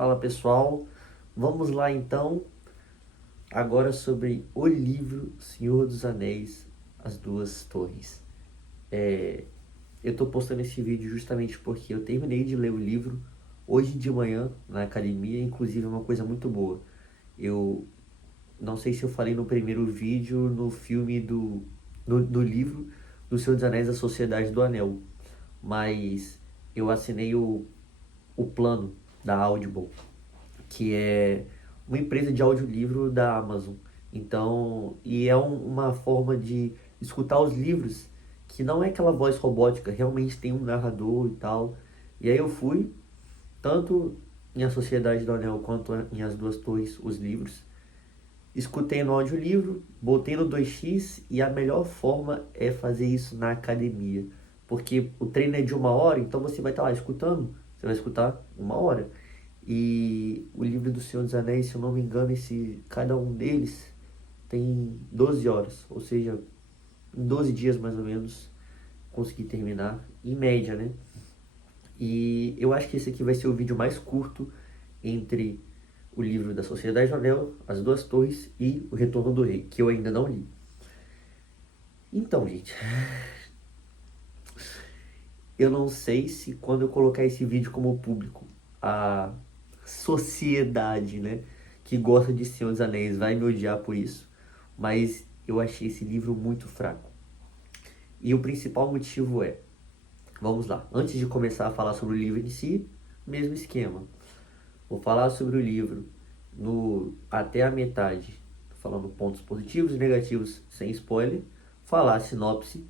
Fala pessoal, vamos lá então, agora sobre o livro Senhor dos Anéis, As Duas Torres. Eu tô postando esse vídeo justamente porque eu terminei de ler o livro hoje de manhã na academia, inclusive é uma coisa muito boa. Eu não sei se eu falei no primeiro vídeo, no livro do Senhor dos Anéis, A Sociedade do Anel, mas eu assinei o plano da Audible, que é uma empresa de audiolivro da Amazon. Então, uma forma de escutar os livros que não é aquela voz robótica, realmente tem um narrador e tal. E aí eu fui, tanto em A Sociedade do Anel quanto em As Duas Torres, os livros. Escutei no audiolivro, botei no 2x e a melhor forma é fazer isso na academia. Porque o treino é de 1 hora, então você vai estar lá escutando, você vai escutar 1 hora. E o livro do Senhor dos Anéis, se eu não me engano, cada um deles tem 12 horas, ou seja, em 12 dias mais ou menos, consegui terminar, em média, né? E eu acho que esse aqui vai ser o vídeo mais curto entre o livro da Sociedade do Anel, As Duas Torres e O Retorno do Rei, que eu ainda não li. Então, gente, eu não sei se quando eu colocar esse vídeo como público, a sociedade, né, que gosta de Senhor dos Anéis vai me odiar por isso, mas eu achei esse livro muito fraco. E o principal motivo é, vamos lá, antes de começar a falar sobre o livro em si, mesmo esquema. Vou falar sobre o livro até a metade, falando pontos positivos e negativos sem spoiler, falar a sinopse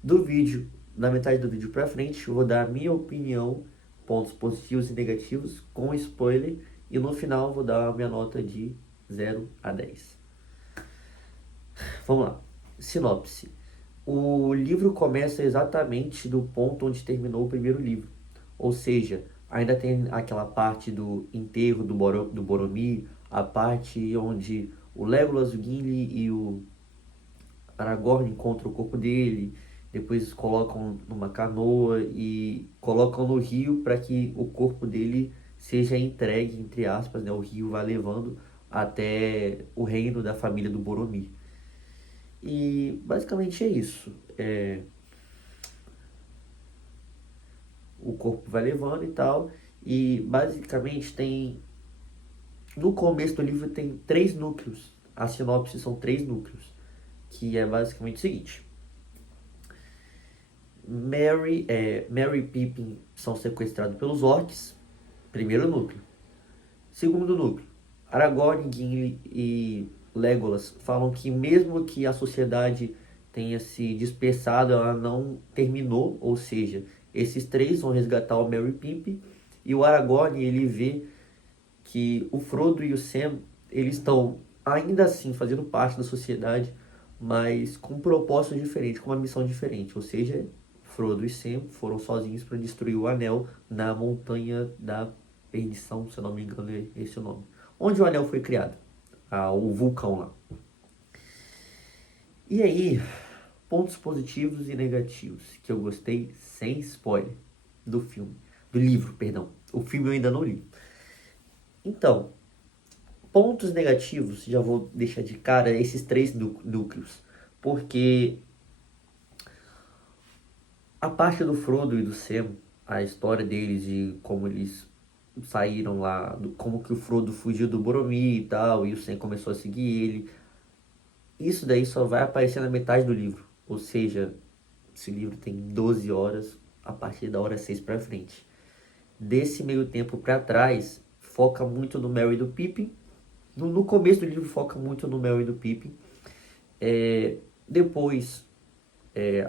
do vídeo, da metade do vídeo pra frente, eu vou dar a minha opinião, pontos positivos e negativos com spoiler, e no final eu vou dar a minha nota de 0 a 10. Vamos lá. Sinopse. O livro começa exatamente do ponto onde terminou o primeiro livro. Ou seja, ainda tem aquela parte do enterro do Boromir, a parte onde o Legolas, o Gimli e o Aragorn encontram o corpo dele, depois colocam numa canoa e colocam no rio para que o corpo dele seja entregue, entre aspas, né? O rio vai levando até o reino da família do Boromir. E basicamente é isso. O corpo vai levando e tal. E basicamente tem. No começo do livro tem 3 núcleos. A sinopse são 3 núcleos. Que é basicamente o seguinte: Merry e Pippin são sequestrados pelos orcs. Primeiro núcleo. Segundo núcleo: Aragorn, Gimli e Legolas falam que mesmo que a sociedade tenha se dispersado, ela não terminou, ou seja, esses três vão resgatar o Merry e Pippin, e o Aragorn ele vê que o Frodo e o Sam eles estão ainda assim fazendo parte da sociedade, mas com um propósito diferente, com uma missão diferente, ou seja, Frodo e Sam foram sozinhos para destruir o Anel na Montanha da Perdição, se eu não me engano é esse o nome. Onde o Anel foi criado, o vulcão lá. E aí, pontos positivos e negativos que eu gostei sem spoiler do filme, do livro, perdão. O filme eu ainda não li. Então, pontos negativos, já vou deixar de cara esses 3 núcleos, porque a parte do Frodo e do Sam, a história deles e como eles saíram lá, como que o Frodo fugiu do Boromir e tal, e o Sam começou a seguir ele, isso daí só vai aparecer na metade do livro, ou seja, esse livro tem 12 horas, a partir da hora 6 pra frente. Desse meio tempo pra trás, foca muito no Merry e do Pippin. No começo do livro foca muito no Merry e do Pippin. Depois,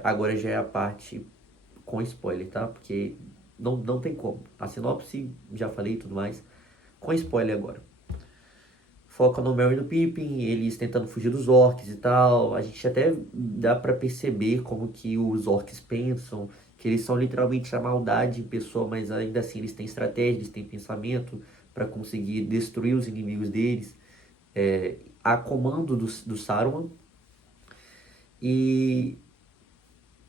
agora já é a parte com spoiler, tá? Porque não tem como. A sinopse, já falei e tudo mais. Com spoiler agora. Foca no Merry e no Pippin, eles tentando fugir dos orcs e tal. A gente até dá pra perceber como que os orcs pensam, que eles são literalmente a maldade em pessoa, mas ainda assim eles têm estratégia, eles têm pensamento para conseguir destruir os inimigos deles. A comando do Saruman. E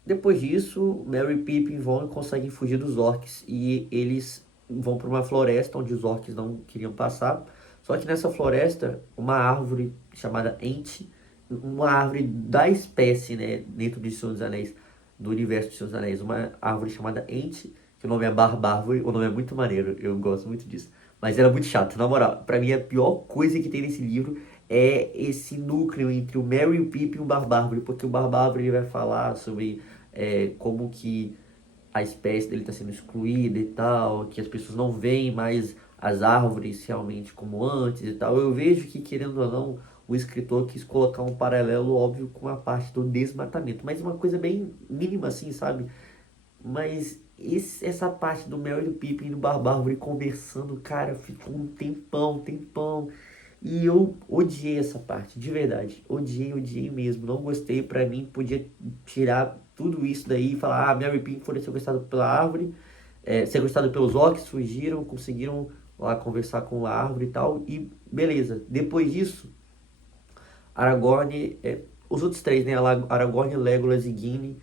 depois disso, Merry e Pippin vão e conseguem fugir dos orcs. E eles vão para uma floresta onde os orcs não queriam passar. Só que nessa floresta, uma árvore chamada Ent, uma árvore da espécie, né, dentro de Senhor dos Anéis, do universo de Senhor dos Anéis, uma árvore chamada Ent, que o nome é Barbárvore, o nome é muito maneiro, eu gosto muito disso. Mas era muito chato, na moral. Pra mim, a pior coisa que tem nesse livro é esse núcleo entre o Merry, o Pippin e o Barbárvore, porque o Barbárvore ele vai falar sobre como que a espécie dele está sendo excluída e tal, que as pessoas não veem mais as árvores realmente como antes e tal. Eu vejo que, querendo ou não, o escritor quis colocar um paralelo óbvio com a parte do desmatamento, mas uma coisa bem mínima assim, sabe? Mas essa parte do Merry, do Pippin e do Barbárvore conversando, cara, ficou um tempão, tempão. E eu odiei essa parte, de verdade. Odiei, odiei mesmo. Não gostei. Pra mim, podia tirar tudo isso daí e falar: ah, Merry e Pippin foram sequestrados pela árvore, sequestrados pelos orcs, fugiram, conseguiram lá conversar com a árvore e tal. E beleza. Depois disso, Aragorn, os outros três, né? Aragorn, Legolas e Gimli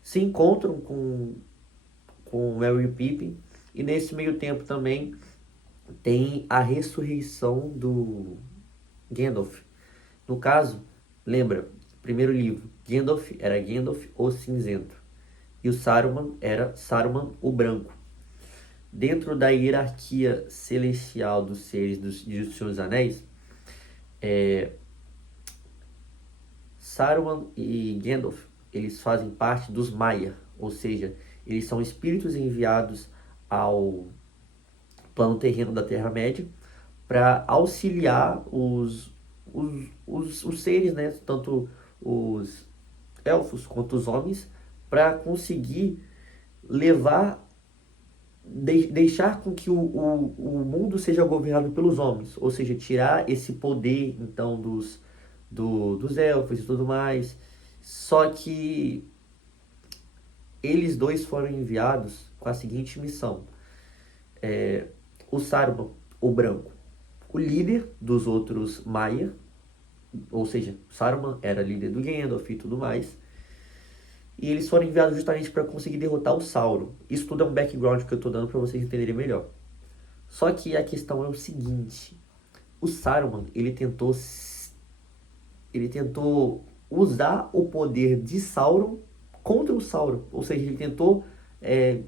se encontram com Merry e Pippin. E nesse meio tempo também tem a ressurreição do Gandalf. No caso, lembra, primeiro livro, Gandalf era Gandalf o Cinzento e o Saruman era Saruman o Branco. Dentro da hierarquia celestial dos seres dos Senhor dos Anéis, Saruman e Gandalf, eles fazem parte dos Maia, ou seja, eles são espíritos enviados ao plano terreno da Terra-média para auxiliar os seres, né, tanto os elfos quanto os homens, para conseguir levar, deixar com que o mundo seja governado pelos homens, ou seja, tirar esse poder então dos elfos e tudo mais. Só que eles dois foram enviados com a seguinte missão: o Saruman, o branco, o líder dos outros Maia, ou seja, Saruman era líder do Gandalf e tudo mais. E eles foram enviados justamente para conseguir derrotar o Sauron. Isso tudo é um background que eu estou dando para vocês entenderem melhor. Só que a questão é o seguinte: o Saruman ele tentou usar o poder de Sauron contra o Sauron. Ou seja, ele tentou,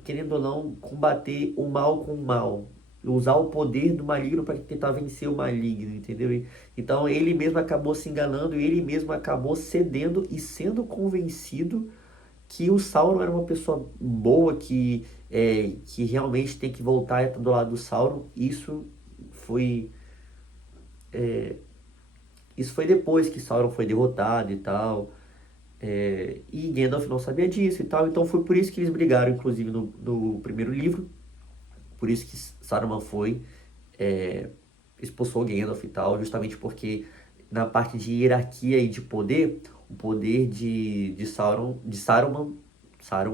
querendo ou não, combater o mal com o mal. Usar o poder do maligno para tentar vencer o maligno, entendeu? Então ele mesmo acabou se enganando e ele mesmo acabou cedendo e sendo convencido que o Sauron era uma pessoa boa, que realmente tem que voltar e estar do lado do Sauron. Foi, isso foi depois que Sauron foi derrotado e tal. E Gandalf não sabia disso e tal. Então foi por isso que eles brigaram, inclusive, no primeiro livro. Por isso que Saruman expulsou Gandalf e tal, justamente porque na parte de hierarquia e de poder, o poder de Saruman,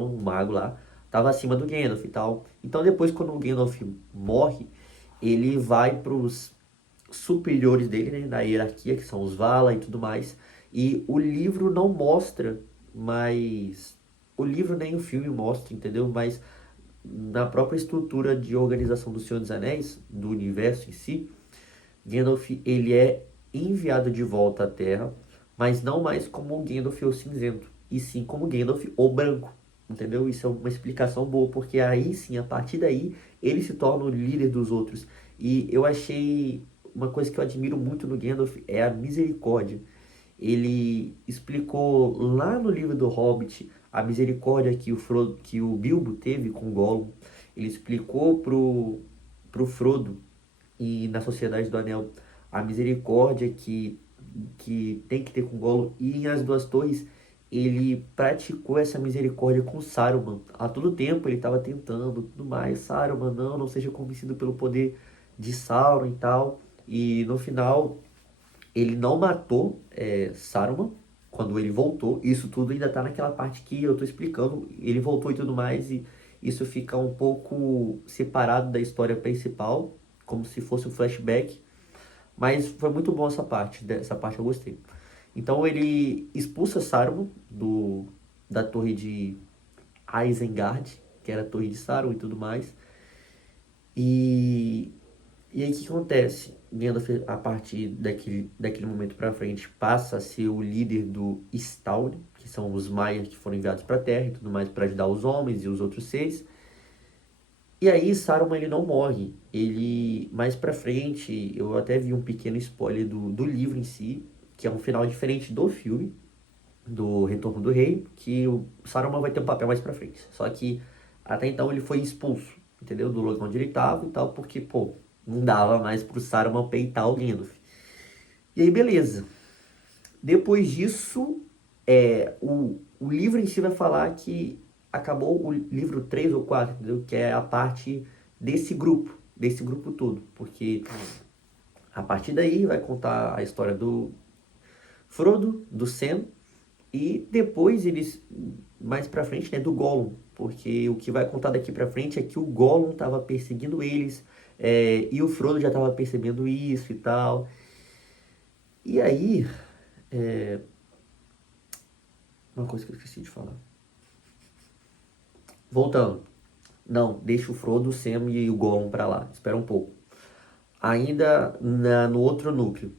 o mago lá, estava acima do Gandalf e tal. Então depois, quando o Gandalf morre, ele vai para os superiores dele, né, na hierarquia, que são os Vala e tudo mais. E o livro não mostra, mas o livro nem o filme mostra, entendeu? Mas na própria estrutura de organização do Senhor dos Anéis, do universo em si, Gandalf ele é enviado de volta à Terra, mas não mais como Gandalf o Cinzento, e sim como Gandalf o Branco, entendeu? Isso é uma explicação boa, porque aí sim, a partir daí, ele se torna o líder dos outros. E eu achei uma coisa que eu admiro muito no Gandalf é a misericórdia. Ele explicou lá no livro do Hobbit a misericórdia que o Bilbo teve com Gollum. Ele explicou pro Frodo e na Sociedade do Anel a misericórdia que tem que ter com Gollum. E em As Duas Torres ele praticou essa misericórdia com Saruman. A todo tempo ele estava tentando, tudo mais. Saruman, não seja convencido pelo poder de Sauron e tal. E no final ele não matou Saruman quando ele voltou. Isso tudo ainda tá naquela parte que eu tô explicando. Ele voltou e tudo mais, e isso fica um pouco separado da história principal, como se fosse um flashback. Mas foi muito bom essa parte eu gostei. Então ele expulsa Saruman da torre de Isengard, que era a torre de Sauron e tudo mais. E, e aí o que acontece? Gandalf, a partir daquele momento pra frente, passa a ser o líder do Istaurin, que são os Maias que foram enviados pra Terra e tudo mais para ajudar os homens e os outros seres. E aí Saruman ele não morre. Ele, mais pra frente, eu até vi um pequeno spoiler do livro em si, que é um final diferente do filme, do Retorno do Rei, que o Saruman vai ter um papel mais pra frente. Só que até então ele foi expulso, entendeu? Do lugar onde ele tava e tal, porque, pô, não dava mais pro Saruman peitar o Gandalf. E aí, beleza. Depois disso, o livro em si vai falar que acabou o livro 3 ou 4, entendeu? Que é a parte desse grupo todo. Porque a partir daí vai contar a história do Frodo, do Sam, e depois eles, mais pra frente, né, do Gollum. Porque o que vai contar daqui pra frente é que o Gollum tava perseguindo eles, e o Frodo já tava percebendo isso e tal. E aí, é, uma coisa que eu esqueci de falar. Voltando. Não, deixa o Frodo, o Sam e o Gollum pra lá. Espera um pouco. Ainda no outro núcleo,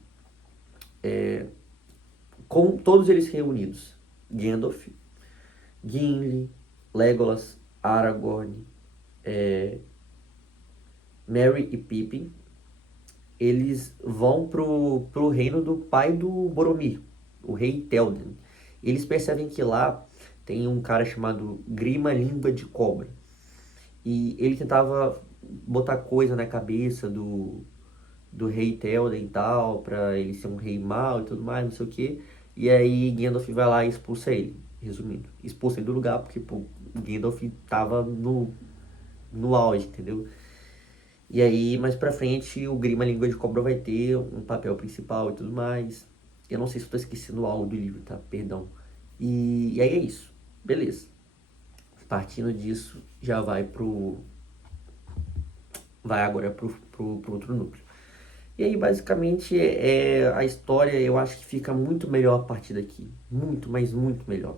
com todos eles reunidos. Gandalf, Gimli, Legolas, Aragorn, Merry e Pippin. Eles vão pro reino do pai do Boromir, o rei Théoden. Eles percebem que lá tem um cara chamado Grima Língua de Cobra. E ele tentava botar coisa na cabeça do rei Théoden e tal, pra ele ser um rei mau e tudo mais, não sei o quê. E aí Gandalf vai lá e expulsa ele, resumindo. Expulsa ele do lugar porque, pô, Gandalf tava no auge, entendeu? E aí, mais pra frente, o Grima Língua de Cobra vai ter um papel principal e tudo mais. Eu não sei se eu tô esquecendo algo do livro, tá? Perdão. E aí é isso. Beleza. Partindo disso, já vai agora pro outro núcleo. E aí, basicamente, a história eu acho que fica muito melhor a partir daqui. Muito, mas muito melhor.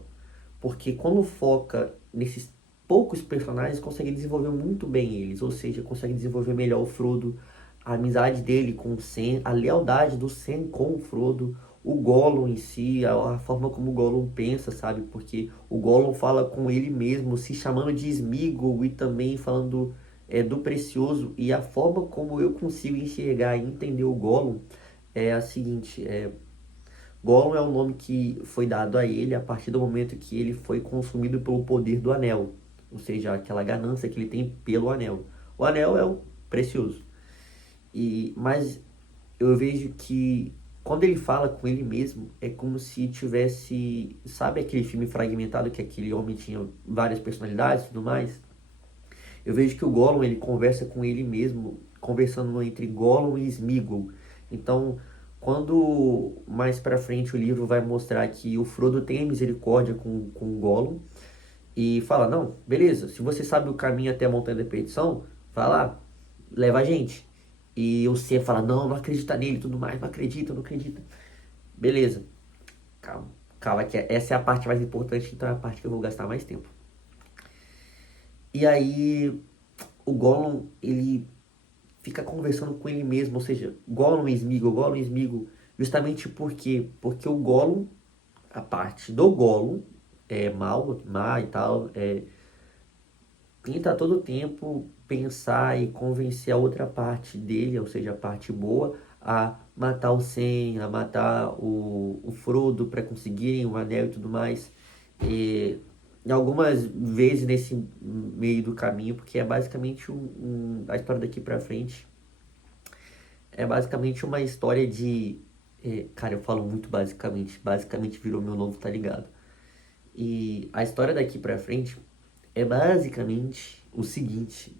Porque quando foca nesses poucos personagens, consegue desenvolver muito bem eles. Ou seja, consegue desenvolver melhor o Frodo, a amizade dele com o Sam, a lealdade do Sam com o Frodo, o Gollum em si, a forma como o Gollum pensa, sabe? Porque o Gollum fala com ele mesmo, se chamando de Sméagol e também falando do Precioso. E a forma como eu consigo enxergar e entender o Gollum é a seguinte, Gollum é o nome que foi dado a ele a partir do momento que ele foi consumido pelo poder do anel, ou seja, aquela ganância que ele tem pelo anel. O anel é o precioso. Mas eu vejo que quando ele fala com ele mesmo, é como se tivesse, sabe aquele filme fragmentado que aquele homem tinha várias personalidades e tudo mais? Eu vejo que o Gollum, ele conversa com ele mesmo, conversando entre Gollum e Sméagol. Então, quando mais pra frente o livro vai mostrar que o Frodo tem misericórdia com o Gollum e fala, não, beleza, se você sabe o caminho até a Montanha da Perdição, vai lá, leva a gente. E o Sam fala, não, não acredita nele e tudo mais, não acredita, não acredita. Beleza, calma, calma que essa é a parte mais importante, então é a parte que eu vou gastar mais tempo. E aí, o Gollum, ele fica conversando com ele mesmo, ou seja, Gollum e Sméagol, justamente porque o Gollum, a parte do Gollum, é mal, má e tal, tenta a todo tempo pensar e convencer a outra parte dele, ou seja, a parte boa, a matar o Sam, a matar o Frodo para conseguirem o anel e tudo mais. E, algumas vezes nesse meio do caminho, porque é basicamente a história daqui para frente é basicamente uma história de. Cara, eu falo muito basicamente. Basicamente virou meu novo, tá ligado? E a história daqui pra frente é basicamente o seguinte: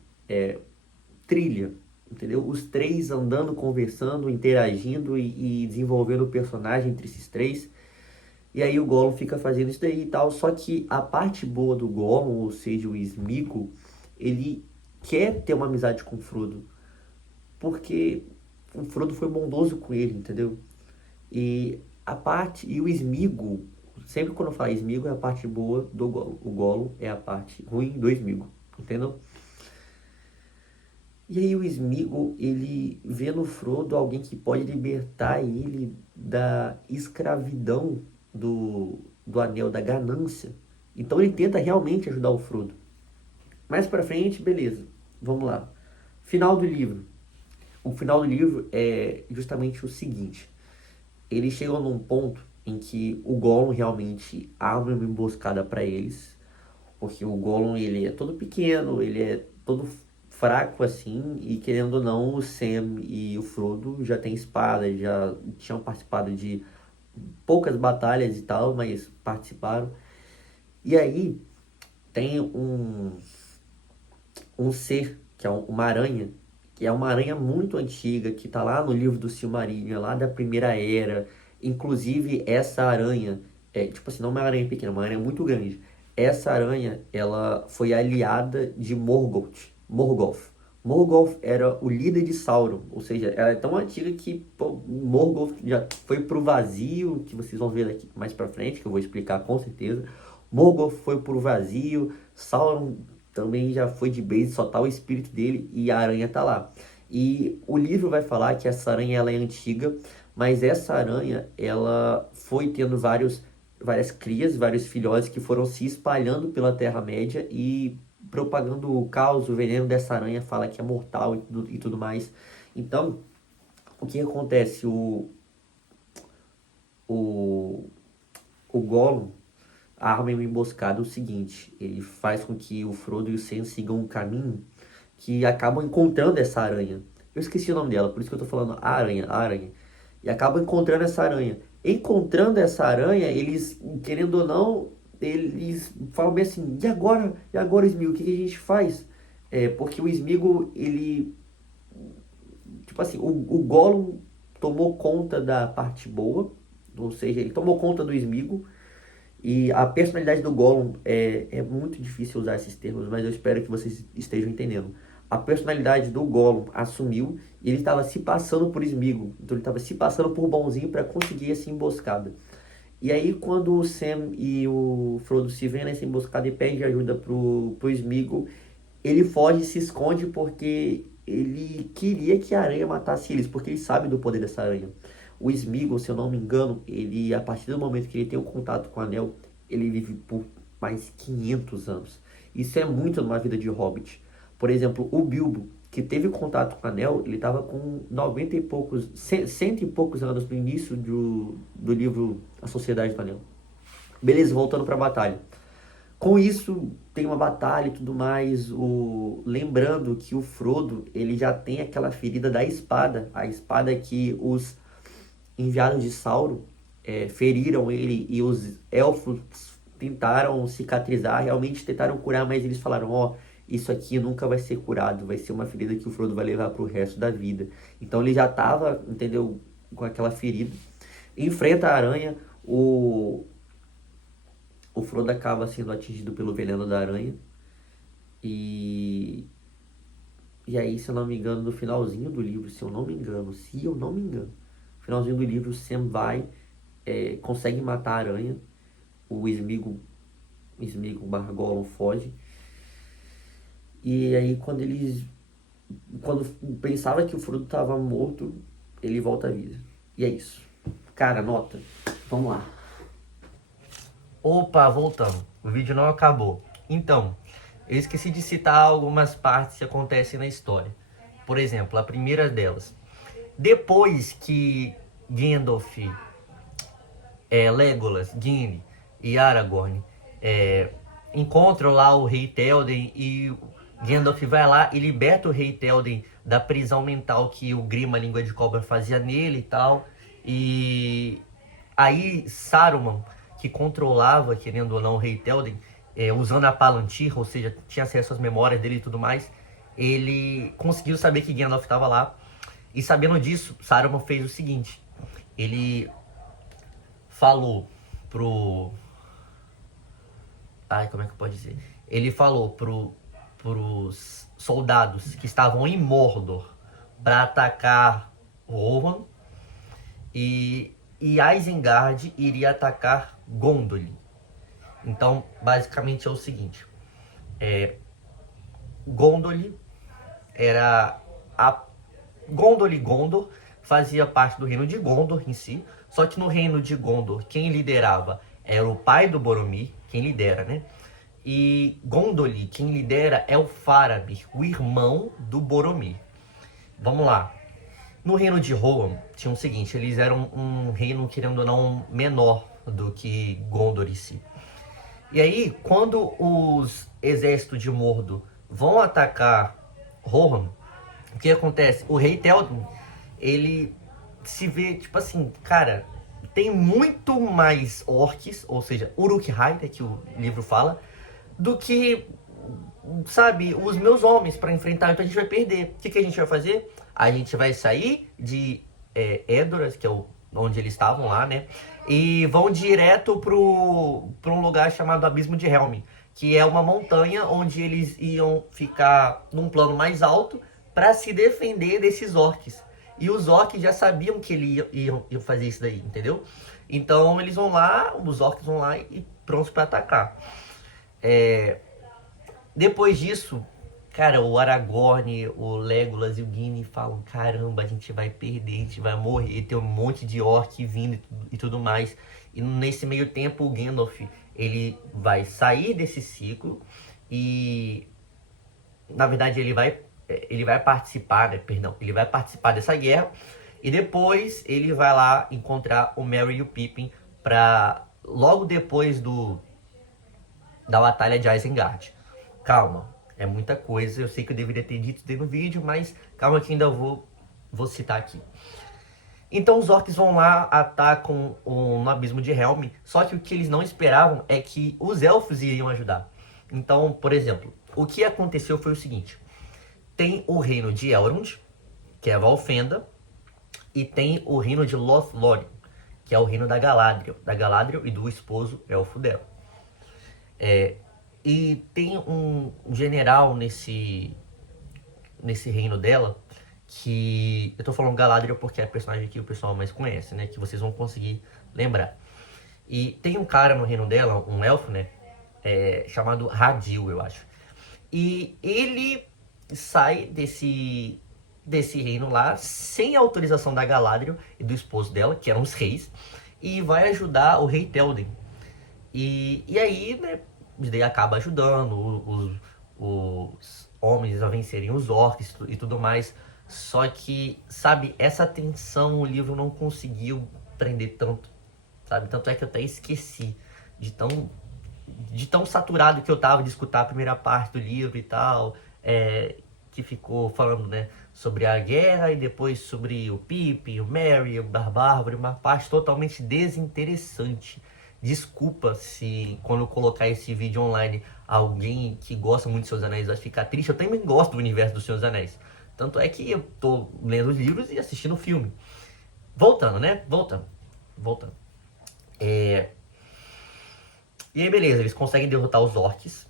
trilha, entendeu? Os três andando, conversando, interagindo e desenvolvendo o personagem entre esses três. E aí o Gollum fica fazendo isso daí e tal. Só que a parte boa do Gollum, ou seja, o Sméagol, ele quer ter uma amizade com o Frodo. Porque o Frodo foi bondoso com ele, entendeu? E o Sméagol, sempre quando eu falo Sméagol é a parte boa do Gollum. O Gollum é a parte ruim do Sméagol, entendeu? E aí o Sméagol, ele vê no Frodo alguém que pode libertar ele da escravidão do Anel da Ganância. Então ele tenta realmente ajudar o Frodo. Mais pra frente, beleza. Vamos lá. Final do livro. O final do livro é justamente o seguinte. Eles chegam num ponto em que o Gollum realmente abre uma emboscada para eles, porque o Gollum ele é todo pequeno, ele é todo fraco assim, e querendo ou não, o Sam e o Frodo já têm espada, já tinham participado de poucas batalhas e tal, mas participaram. E aí tem um ser, que é uma aranha, que é uma aranha muito antiga, que tá lá no livro do Silmarillion, lá da Primeira Era. Inclusive, essa aranha, tipo assim, não é uma aranha pequena, é uma aranha muito grande. Essa aranha, ela foi aliada de Morgoth. Morgoth. Morgoth era o líder de Sauron, ou seja, ela é tão antiga que pô, Morgoth já foi pro vazio, que vocês vão ver aqui mais pra frente, que eu vou explicar com certeza. Morgoth foi pro vazio, Sauron também já foi de base, só tá o espírito dele e a aranha tá lá. E o livro vai falar que essa aranha ela é antiga, mas essa aranha ela foi tendo várias crias, vários filhotes que foram se espalhando pela Terra-média e propagando o caos, o veneno dessa aranha fala que é mortal e tudo mais. Então, o que acontece? O, o Gollum arma em uma emboscada o seguinte, ele faz com que o Frodo e o Sam sigam um caminho que acabam encontrando essa aranha. Eu esqueci o nome dela, por isso que eu tô falando a aranha, a aranha. E acabam encontrando essa aranha. Encontrando essa aranha, eles, querendo ou não, eles falam bem assim, e agora, Sméagol, o que que a gente faz? Porque o Sméagol, ele, tipo assim, o Gollum tomou conta da parte boa, ou seja, ele tomou conta do Sméagol, e a personalidade do Gollum é muito difícil usar esses termos, mas eu espero que vocês estejam entendendo. A personalidade do Gollum assumiu e ele estava se passando por Sméagol. Então ele estava se passando por bonzinho para conseguir essa emboscada. E aí quando o Sam e o Frodo se veem nessa emboscada e pedem ajuda pro Sméagol, ele foge e se esconde porque ele queria que a aranha matasse eles, porque ele sabe do poder dessa aranha. O Sméagol, se eu não me engano, ele, a partir do momento que ele tem o contato com o anel, ele vive por mais 500 anos. Isso é muito numa vida de hobbit. Por exemplo, o Bilbo, que teve contato com o anel, ele estava com 90 e poucos, cento e poucos anos no início do livro A Sociedade do Anel. Beleza, voltando para a batalha. Com isso, tem uma batalha e tudo mais. Lembrando que o Frodo, ele já tem aquela ferida da espada. A espada que os enviados de Sauron feriram ele e os elfos tentaram cicatrizar, realmente tentaram curar, mas eles falaram, ó, isso aqui nunca vai ser curado, vai ser uma ferida que o Frodo vai levar pro resto da vida. Então ele já tava, entendeu, com aquela ferida. Enfrenta a aranha, o Frodo acaba sendo atingido pelo veneno da aranha. E, e aí, se eu não me engano, no finalzinho do livro, se eu não me engano, no finalzinho do livro, o Sam vai, consegue matar a aranha, o Sméagol barra Gollum foge. E aí, quando pensava que o Frodo estava morto, ele volta à vida. E é isso. Cara, nota. Vamos lá. Opa, voltando. O vídeo não acabou. Então, eu esqueci de citar algumas partes que acontecem na história. Por exemplo, a primeira delas. Depois que Gandalf, Legolas, Gimli e Aragorn encontram lá o Rei Théoden e Gandalf vai lá e liberta o Rei Théoden da prisão mental que o Grima, Língua de Cobra, fazia nele e tal. E aí Saruman, que controlava, querendo ou não, o Rei Théoden, usando a Palantir, ou seja, tinha acesso às memórias dele e tudo mais, ele conseguiu saber que Gandalf estava lá. E sabendo disso, Saruman fez o seguinte: ele falou pro. Ai, como é que pode dizer? Ele falou pros soldados que estavam em Mordor para atacar Rohan e Isengard iria atacar Gondolin. Então, basicamente é o seguinte: Gondolin era a Gondor e Gondor fazia parte do reino de Gondor em si, só que no reino de Gondor quem liderava era o pai do Boromir, quem lidera, né? E Gondolin, quem lidera é o Faramir, o irmão do Boromir. Vamos lá. No reino de Rohan tinha o seguinte, eles eram um reino, querendo ou não, menor do que Gondor em si. E aí, quando os exércitos de Mordor vão atacar Rohan, o que acontece? O rei Theoden, ele se vê, tipo assim, cara, tem muito mais orcs, ou seja, Uruk-hai, né, que o livro fala, do que, sabe, os meus homens para enfrentar. Então a gente vai perder. O que a gente vai fazer? A gente vai sair de Edoras, que é onde eles estavam lá, né? E vão direto para um lugar chamado Abismo de Helm, que é uma montanha onde eles iam ficar num plano mais alto para se defender desses orcs. E os orcs já sabiam que eles iam fazer isso daí, entendeu? Então eles vão lá, os orcs vão lá e prontos para atacar. Depois disso, cara, o Aragorn, o Legolas e o Gimli falam: caramba, a gente vai perder, a gente vai morrer, tem um monte de orc vindo e tudo mais. E nesse meio tempo o Gandalf, ele vai sair desse ciclo e, na verdade, ele vai participar, né? Perdão, ele vai participar dessa guerra e depois ele vai lá encontrar o Merry e o Pippin para logo depois da batalha de Isengard. Calma, é muita coisa, eu sei que eu deveria ter dito no vídeo, mas calma que ainda vou citar aqui. Então os orcs vão lá, atacam no Abismo de Helm, só que o que eles não esperavam é que os elfos iriam ajudar. Então, por exemplo, o que aconteceu foi o seguinte: tem o reino de Elrond, que é Valfenda, e tem o reino de Lothlórien, que é o reino da Galadriel e do esposo elfo dela. E tem um general nesse reino dela, que eu tô falando Galadriel porque é a personagem que o pessoal mais conhece, né? Que vocês vão conseguir lembrar. E tem um cara no reino dela, um elfo, né? Chamado Hadil, eu acho. E ele sai desse reino lá sem a autorização da Galadriel e do esposo dela, que eram os reis, e vai ajudar o rei Théoden. E aí, né? Isso daí acaba ajudando os homens a vencerem os orcs e tudo mais. Só que, sabe, essa tensão o livro não conseguiu prender tanto, sabe? Tanto é que eu até esqueci de tão saturado que eu tava de escutar a primeira parte do livro e tal, que ficou falando, né, sobre a guerra e depois sobre o Pippin, o Merry, o Barbárvore, uma parte totalmente desinteressante. Desculpa se quando eu colocar esse vídeo online alguém que gosta muito de Senhor dos Anéis vai ficar triste. Eu também gosto do universo do Senhor dos Anéis. Tanto é que eu tô lendo os livros e assistindo o filme. Voltando, né? Voltando. E aí, beleza, eles conseguem derrotar os orcs.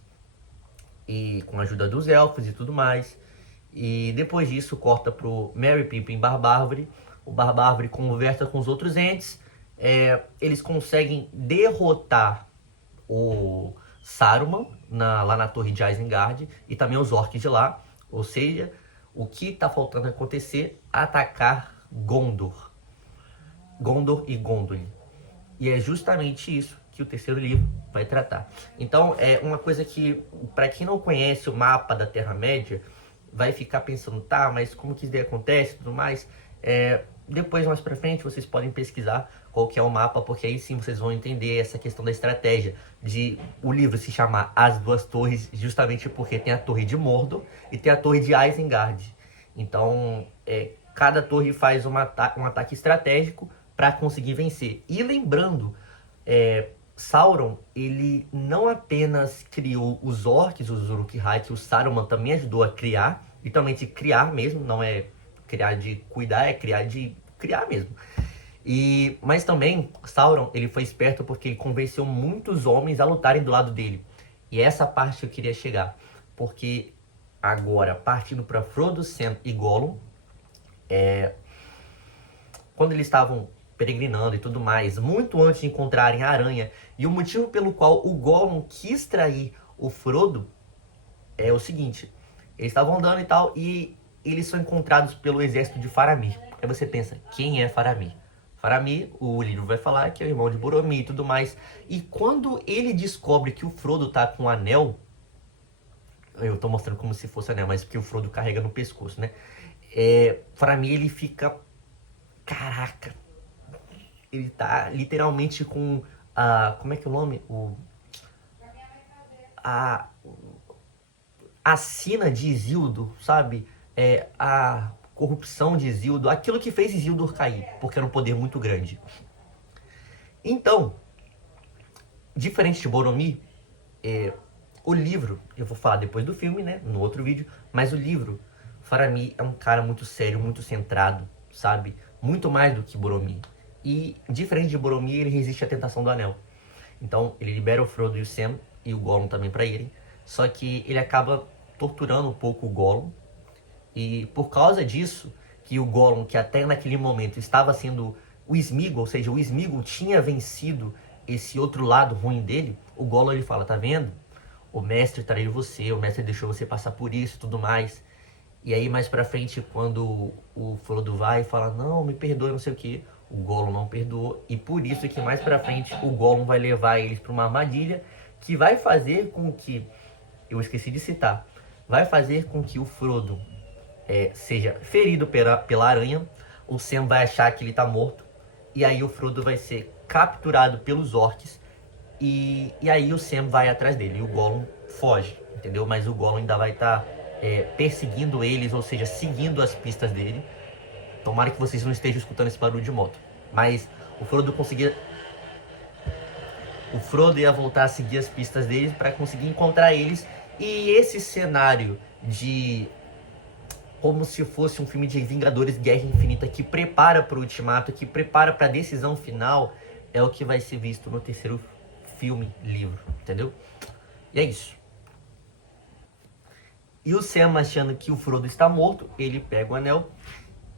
E com a ajuda dos elfos e tudo mais. E depois disso, corta pro Merry, Pippin, Barbárvore. O Barbárvore conversa com os outros entes. Eles conseguem derrotar o Saruman lá na torre de Isengard. E também os orcs de lá. Ou seja, o que está faltando acontecer? Atacar Gondor. Gondor e Gondolin. E é justamente isso que o terceiro livro vai tratar. Então, é uma coisa que, para quem não conhece o mapa da Terra-média, vai ficar pensando, tá, mas como que isso daí acontece e tudo mais? Depois, mais pra frente, vocês podem pesquisar qual que é o mapa, porque aí sim vocês vão entender essa questão da estratégia de o livro se chamar As Duas Torres, justamente porque tem a Torre de Mordor e tem a Torre de Isengard. Então, cada torre faz um ataque estratégico para conseguir vencer. E lembrando, Sauron, ele não apenas criou os orcs, os Uruk-hai, que o Saruman também ajudou a criar, literalmente criar mesmo, não é criar de cuidar, é criar de criar mesmo. Mas também, Sauron, ele foi esperto porque ele convenceu muitos homens a lutarem do lado dele. E essa parte eu queria chegar, porque agora, partindo para Frodo, Sam e Gollum, quando eles estavam peregrinando e tudo mais, muito antes de encontrarem a aranha, e o motivo pelo qual o Gollum quis trair o Frodo é o seguinte: eles estavam andando e tal, e eles são encontrados pelo exército de Faramir. Aí você pensa, quem é Faramir? Faramir, o livro vai falar que é o irmão de Boromir e tudo mais. E quando ele descobre que o Frodo tá com o anel, eu tô mostrando como se fosse anel, mas porque o Frodo carrega no pescoço, né? Faramir, ele fica, caraca, ele tá literalmente com como é que é o nome? A, a sina de Isildur, sabe? A corrupção de Isildur, aquilo que fez Isildur cair, porque era um poder muito grande. Então, diferente de Boromir, o livro, eu vou falar depois do filme, né, no outro vídeo, mas o livro, Faramir é um cara muito sério, muito centrado, sabe? Muito mais do que Boromir. E, diferente de Boromir, ele resiste à tentação do anel. Então, ele libera o Frodo e o Sam, e o Gollum também pra irem, só que ele acaba torturando um pouco o Gollum, e por causa disso, que o Gollum, que até naquele momento estava sendo o Sméagol, ou seja, o Sméagol tinha vencido esse outro lado ruim dele, o Gollum ele fala, tá vendo? O mestre traiu você, o mestre deixou você passar por isso e tudo mais. E aí mais pra frente, quando o Frodo vai e fala, não, me perdoe, não sei o que, o Gollum não perdoou. E por isso que mais pra frente o Gollum vai levar eles pra uma armadilha que vai fazer com que, eu esqueci de citar, vai fazer com que o Frodo seja ferido pela aranha, o Sam vai achar que ele tá morto, e aí o Frodo vai ser capturado pelos orcs, e aí o Sam vai atrás dele, e o Gollum foge, entendeu? Mas o Gollum ainda vai estar perseguindo eles, ou seja, seguindo as pistas dele. Tomara que vocês não estejam escutando esse barulho de moto. Mas o Frodo ia voltar a seguir as pistas deles para conseguir encontrar eles. E esse cenário de como se fosse um filme de Vingadores Guerra Infinita que prepara para o ultimato, que prepara para a decisão final, é o que vai ser visto no terceiro filme, livro, entendeu? E é isso. E o Sam, achando que o Frodo está morto, ele pega o anel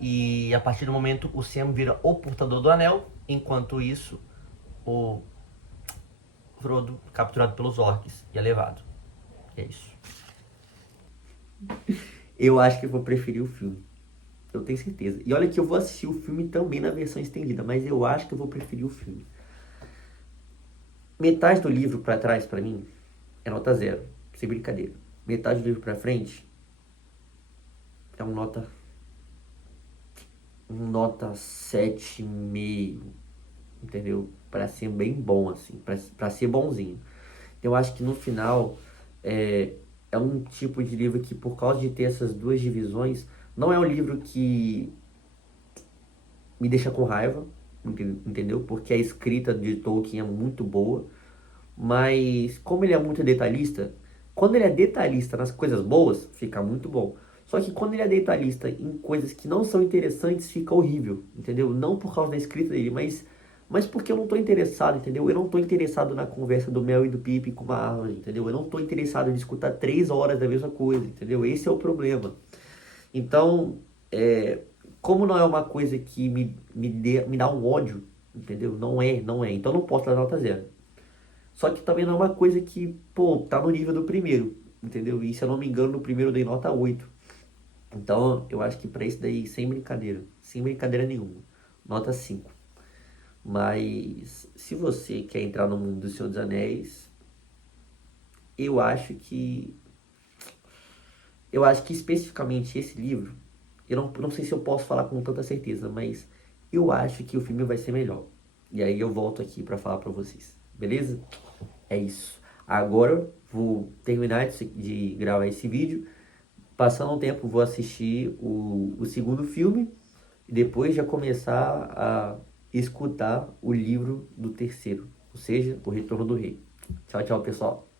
e a partir do momento o Sam vira o portador do anel. Enquanto isso, o Frodo, capturado pelos orcs, e é levado. E é isso. Eu acho que eu vou preferir o filme. Eu tenho certeza. E olha que eu vou assistir o filme também na versão estendida, mas eu acho que eu vou preferir o filme. Metade do livro pra trás, pra mim, é nota 0. Sem brincadeira. Metade do livro pra frente é um nota 7,5, entendeu? Pra ser bem bom, assim, pra ser bonzinho. Eu acho que no final é um tipo de livro que, por causa de ter essas duas divisões, não é um livro que me deixa com raiva, entendeu? Porque a escrita de Tolkien é muito boa, mas como ele é muito detalhista, quando ele é detalhista nas coisas boas, fica muito bom. Só que quando ele é detalhista em coisas que não são interessantes, fica horrível, entendeu? Não por causa da escrita dele, mas porque eu não tô interessado, entendeu? Eu não tô interessado na conversa do Mel e do Pippin com uma árvore, entendeu? Eu não tô interessado em escutar 3 horas da mesma coisa, entendeu? Esse é o problema. Então, como não é uma coisa que me dá um ódio, entendeu? Não é. Então não posso dar nota 0. Só que também não é uma coisa que, pô, tá no nível do primeiro, entendeu? E se eu não me engano, no primeiro eu dei nota 8. Então, eu acho que pra isso daí, sem brincadeira nenhuma, nota 5. Mas, se você quer entrar no mundo do Senhor dos Anéis, eu acho que, especificamente esse livro, eu não sei se eu posso falar com tanta certeza, mas eu acho que o filme vai ser melhor. E aí eu volto aqui pra falar pra vocês, beleza? É isso. Agora vou terminar de gravar esse vídeo. Passando um tempo, vou assistir o segundo filme e depois já começar a escutar o livro do terceiro, ou seja, O Retorno do Rei. Tchau, tchau, pessoal.